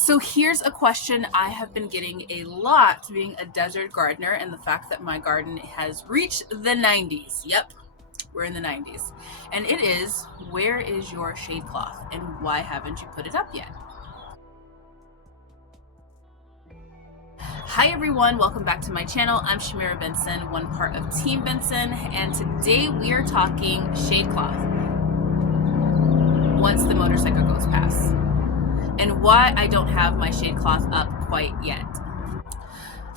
So here's a question I have been getting a lot being a desert gardener, and the fact that my garden has reached the 90s. Yep, we're in the 90s. And it is, where is your shade cloth and why haven't you put it up yet? Hi everyone, welcome back to my channel. I'm Shamira Benson, one part of Team Benson, and today we are talking shade cloth once the motorcycle goes past, and why I don't have my shade cloth up quite yet.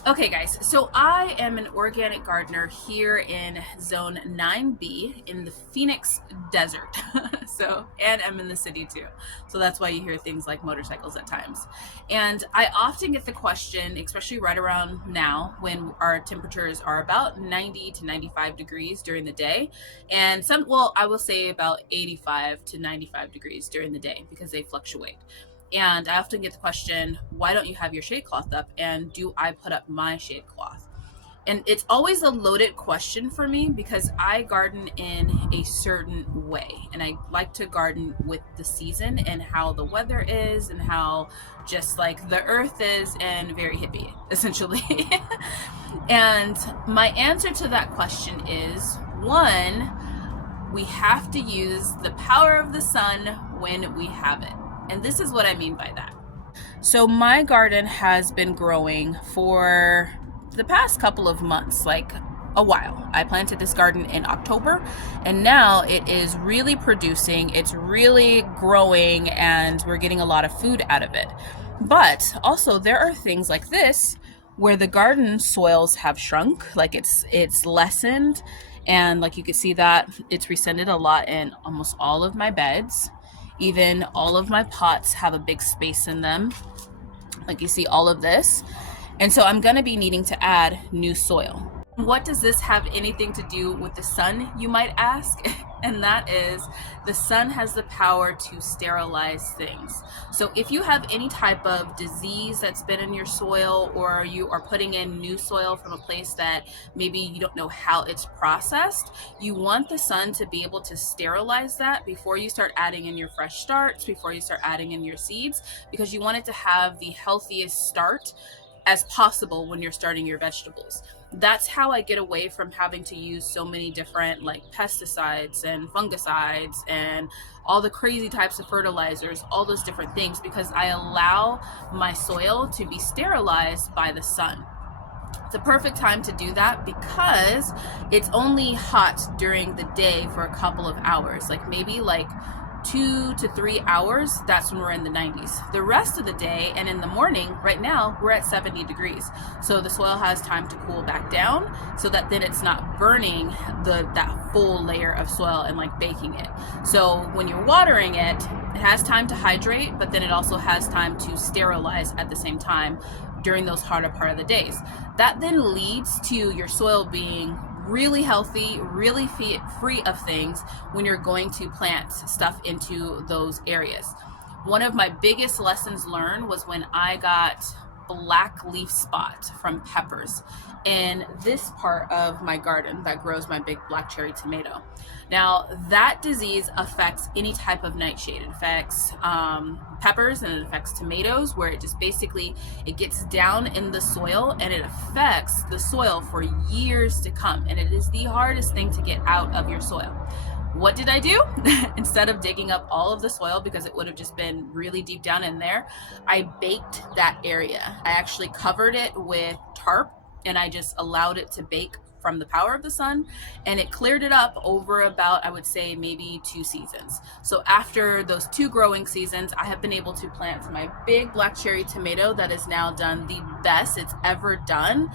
Okay guys, so I am an organic gardener here in zone 9B in the Phoenix desert. And I'm in the city too. So that's why you hear things like motorcycles at times. And I often get the question, especially right around now when our temperatures are about 90 to 95 degrees during the day. And I will say about 85 to 95 degrees during the day because they fluctuate. And I often get the question, why don't you have your shade cloth up? And do I put up my shade cloth? And it's always a loaded question for me because I garden in a certain way. And I like to garden with the season and how the weather is and how just like the earth is, and very hippie, essentially. And my answer to that question is, one, we have to use the power of the sun when we have it. And this is what I mean by that. So my garden has been growing for the past couple of months, like a while. I planted this garden in October, and now it is really producing. It's really growing, and we're getting a lot of food out of it. But also there are things like this where the garden soils have shrunk, like it's lessened, and like you can see that it's rescinded a lot in almost all of my beds. Even all of my pots have a big space in them, like you see all of this. And so I'm going to be needing to add new soil. What does this have anything to do with the sun, you might ask? And that is, the sun has the power to sterilize things. So if you have any type of disease that's been in your soil, or you are putting in new soil from a place that maybe you don't know how it's processed, you want the sun to be able to sterilize that before you start adding in your fresh starts, before you start adding in your seeds, because you want it to have the healthiest start as possible when you're starting your vegetables. That's how I get away from having to use so many different like pesticides and fungicides and all the crazy types of fertilizers, all those different things, because I allow my soil to be sterilized by the sun. It's a perfect time to do that because it's only hot during the day for a couple of hours, like maybe like 2 to 3 hours. That's when we're in the 90s. The rest of the day and in the morning, right now, we're at 70 degrees. So the soil has time to cool back down so that then it's not burning that full layer of soil and like baking it. So when you're watering it, it has time to hydrate, but then it also has time to sterilize at the same time during those harder part of the days. That then leads to your soil being really healthy, really free of things when you're going to plant stuff into those areas. One of my biggest lessons learned was when I got black leaf spot from peppers in this part of my garden that grows my big black cherry tomato. Now that disease affects any type of nightshade. It affects peppers, and it affects tomatoes, where it just basically, it gets down in the soil and it affects the soil for years to come, and it is the hardest thing to get out of your soil. What did I do? Instead of digging up all of the soil, because it would have just been really deep down in there, I baked that area. I actually covered it with tarp, and I just allowed it to bake from the power of the sun, and it cleared it up over about, I would say, maybe 2 seasons. So after those 2 growing seasons, I have been able to plant my big black cherry tomato that is now done the best it's ever done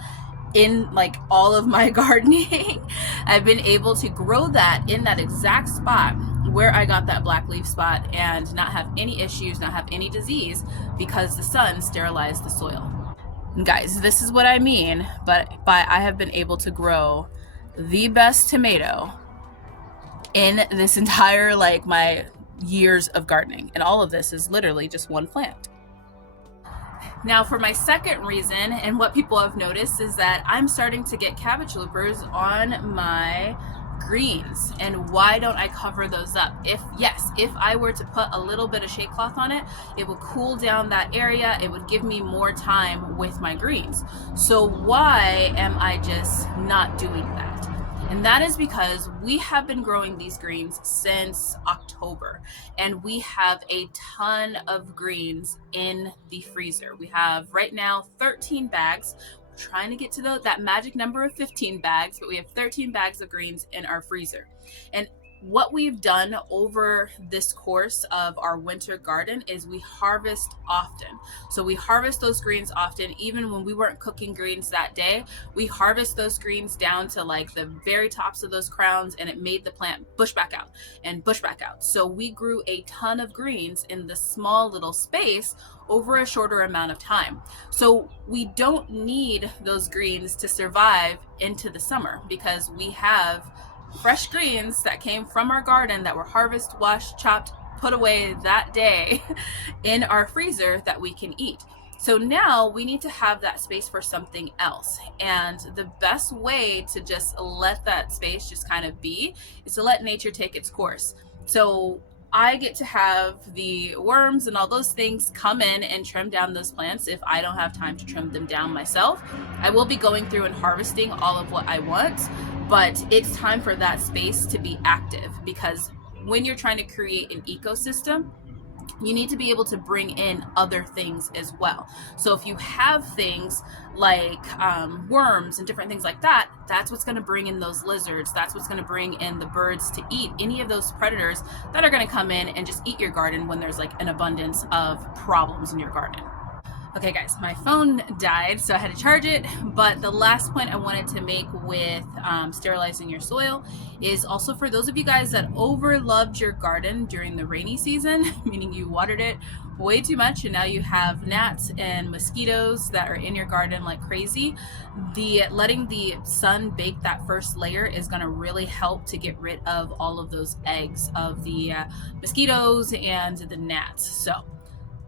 in like all of my gardening. I've been able to grow that in that exact spot where I got that black leaf spot and not have any issues, not have any disease, because the sun sterilized the soil. And guys, this is what I mean, but I have been able to grow the best tomato in this entire, like, my years of gardening. And all of this is literally just one plant. Now for my second reason, and what people have noticed, is that I'm starting to get cabbage loopers on my greens. And why don't I cover those up? If I were to put a little bit of shade cloth on it, it would cool down that area. It would give me more time with my greens. So why am I just not doing that? And that is because we have been growing these greens since October, and we have a ton of greens in the freezer. We have right now 13 bags. We're trying to get to that magic number of 15 bags, but we have 13 bags of greens in our freezer. And what we've done over this course of our winter garden is we harvest often. So we harvest those greens often. Even when we weren't cooking greens that day, we harvest those greens down to like the very tops of those crowns, and it made the plant bush back out and bush back out. So we grew a ton of greens in this small little space over a shorter amount of time. So we don't need those greens to survive into the summer, because we have fresh greens that came from our garden that were harvested, washed, chopped, put away that day in our freezer that we can eat. So now we need to have that space for something else. And the best way to just let that space just kind of be is to let nature take its course. So I get to have the worms and all those things come in and trim down those plants if I don't have time to trim them down myself. I will be going through and harvesting all of what I want, but it's time for that space to be active, because when you're trying to create an ecosystem, you need to be able to bring in other things as well. So if you have things like worms and different things like that, that's what's going to bring in those lizards. That's what's going to bring in the birds to eat any of those predators that are going to come in and just eat your garden when there's like an abundance of problems in your garden. Okay guys, my phone died, so I had to charge it, but the last point I wanted to make with sterilizing your soil is also for those of you guys that overloved your garden during the rainy season, meaning you watered it way too much and now you have gnats and mosquitoes that are in your garden like crazy. Letting the sun bake that first layer is going to really help to get rid of all of those eggs of the mosquitoes and the gnats. So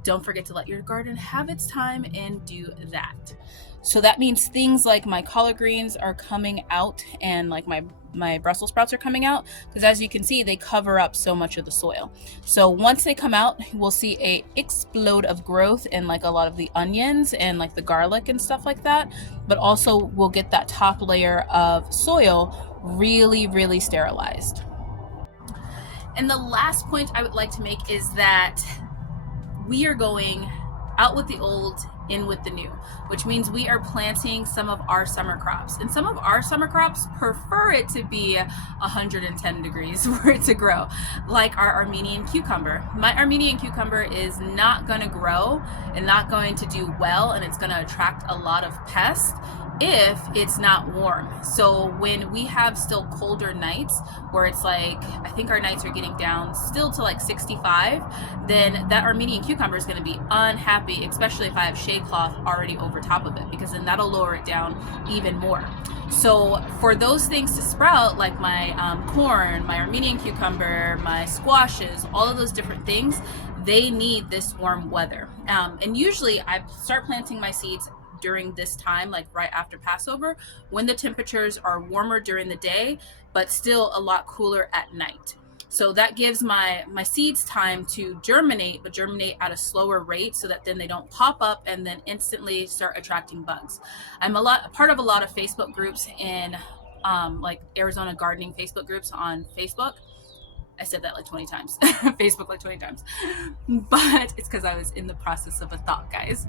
don't forget to let your garden have its time and do that. So that means things like my collard greens are coming out, and like my Brussels sprouts are coming out, because as you can see, they cover up so much of the soil. So once they come out, we'll see a explode of growth in like a lot of the onions and like the garlic and stuff like that. But also we'll get that top layer of soil really, really sterilized. And the last point I would like to make is that we are going out with the old, in with the new, which means we are planting some of our summer crops. And some of our summer crops prefer it to be 110 degrees for it to grow, like our Armenian cucumber. My Armenian cucumber is not going to grow and not going to do well, and it's going to attract a lot of pests if it's not warm. So when we have still colder nights where it's like, I think our nights are getting down still to like 65, then that Armenian cucumber is going to be unhappy, especially if I have shade cloth already over top of it, because then that'll lower it down even more. So for those things to sprout, like my corn, my Armenian cucumber, my squashes, all of those different things, they need this warm weather. And usually I start planting my seeds during this time, like right after Passover, when the temperatures are warmer during the day, but still a lot cooler at night. So that gives my seeds time to germinate, but germinate at a slower rate, so that then they don't pop up and then instantly start attracting bugs. I'm part of a lot of Facebook groups in like Arizona gardening Facebook groups on Facebook. I said that like 20 times, Facebook like 20 times, but it's because I was in the process of a thought, guys.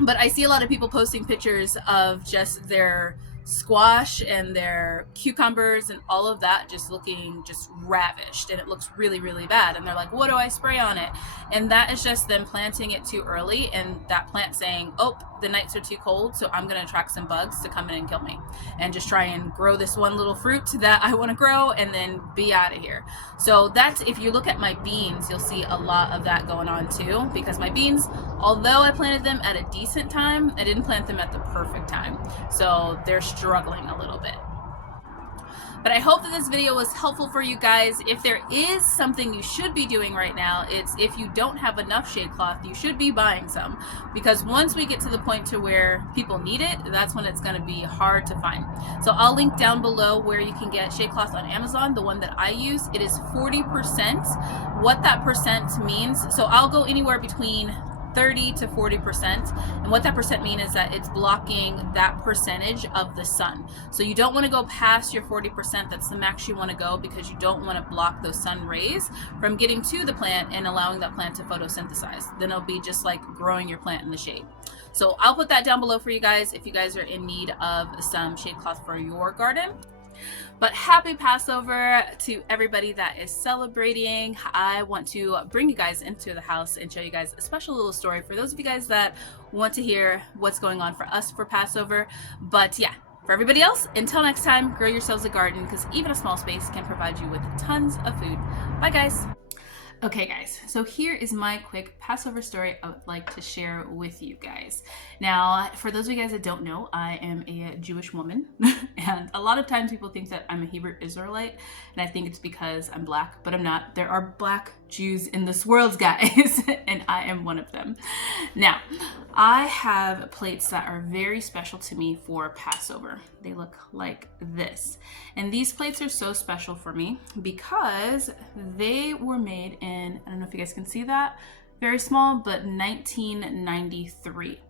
But I see a lot of people posting pictures of just their squash and their cucumbers and all of that just looking just ravished, and it looks really, really bad. And they're like, what do I spray on it? And that is just them planting it too early, and that plant saying, oh, the nights are too cold, so I'm going to attract some bugs to come in and kill me and just try and grow this one little fruit that I want to grow and then be out of here. So that's, if you look at my beans, you'll see a lot of that going on too, because my beans, although I planted them at a decent time, I didn't plant them at the perfect time. So they're struggling a little bit. But I hope that this video was helpful for you guys. If there is something you should be doing right now, it's if you don't have enough shade cloth, you should be buying some, because once we get to the point to where people need it, that's when it's going to be hard to find. So I'll link down below where you can get shade cloth on Amazon. The one that I use, it is 40%. What that percent means, so I'll go anywhere between 30 to 40%, and what that percent means is that it's blocking that percentage of the sun. So you don't want to go past your 40%. That's the max you want to go, because you don't want to block those sun rays from getting to the plant and allowing that plant to photosynthesize. Then it'll be just like growing your plant in the shade. So I'll put that down below for you guys if you guys are in need of some shade cloth for your garden. But happy Passover to everybody that is celebrating. I want to bring you guys into the house and show you guys a special little story for those of you guys that want to hear what's going on for us for Passover. But yeah, for everybody else, until next time, grow yourselves a garden, because even a small space can provide you with tons of food. Bye guys. Okay guys, so here is my quick Passover story I would like to share with you guys. Now, for those of you guys that don't know, I am a Jewish woman, and a lot of times people think that I'm a Hebrew Israelite, and I think it's because I'm black, but I'm not. There are black Jews in this world, guys, and I am one of them. Now, I have plates that are very special to me for Passover. They look like this. And these plates are so special for me because they were made in, I don't know if you guys can see that, very small, but 1993.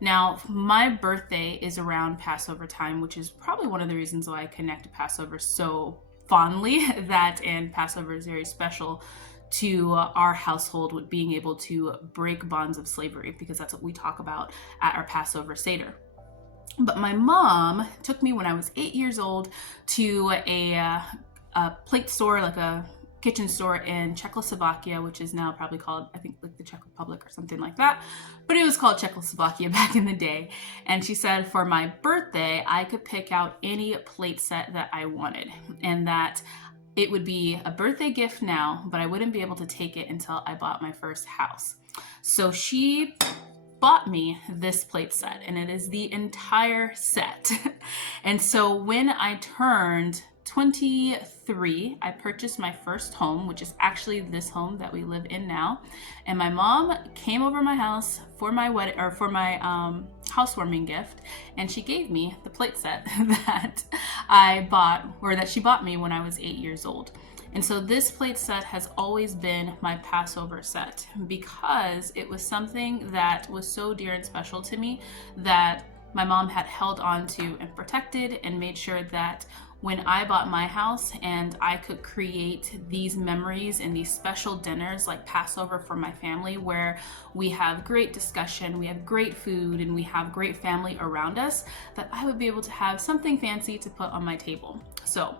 Now, my birthday is around Passover time, which is probably one of the reasons why I connect to Passover so fondly. That and Passover is very special to our household, with being able to break bonds of slavery, because that's what we talk about at our Passover Seder. But my mom took me when I was 8 years old to a plate store, like a kitchen store in Czechoslovakia, which is now probably called, I think, like the Czech Republic or something like that. But it was called Czechoslovakia back in the day. And she said for my birthday, I could pick out any plate set that I wanted, and that it would be a birthday gift now, but I wouldn't be able to take it until I bought my first house. So she bought me this plate set, and it is the entire set. And so when I turned 23, I purchased my first home, which is actually this home that we live in now. And my mom came over my house for my wedding, or for my housewarming gift, and she gave me the plate set that I bought, or that she bought me when I was 8 years old. And so this plate set has always been my Passover set, because it was something that was so dear and special to me, that my mom had held on to and protected, and made sure that when I bought my house and I could create these memories and these special dinners like Passover for my family, where we have great discussion, we have great food, and we have great family around us, that I would be able to have something fancy to put on my table. So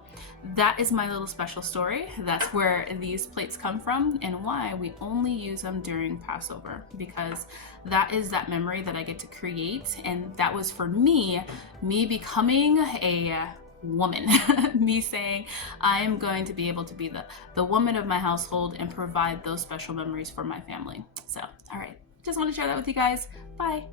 that is my little special story. That's where these plates come from, and why we only use them during Passover, because that is that memory that I get to create. And that was for me becoming a woman, me saying I am going to be able to be the woman of my household and provide those special memories for my family. So, all right, just want to share that with you guys. Bye.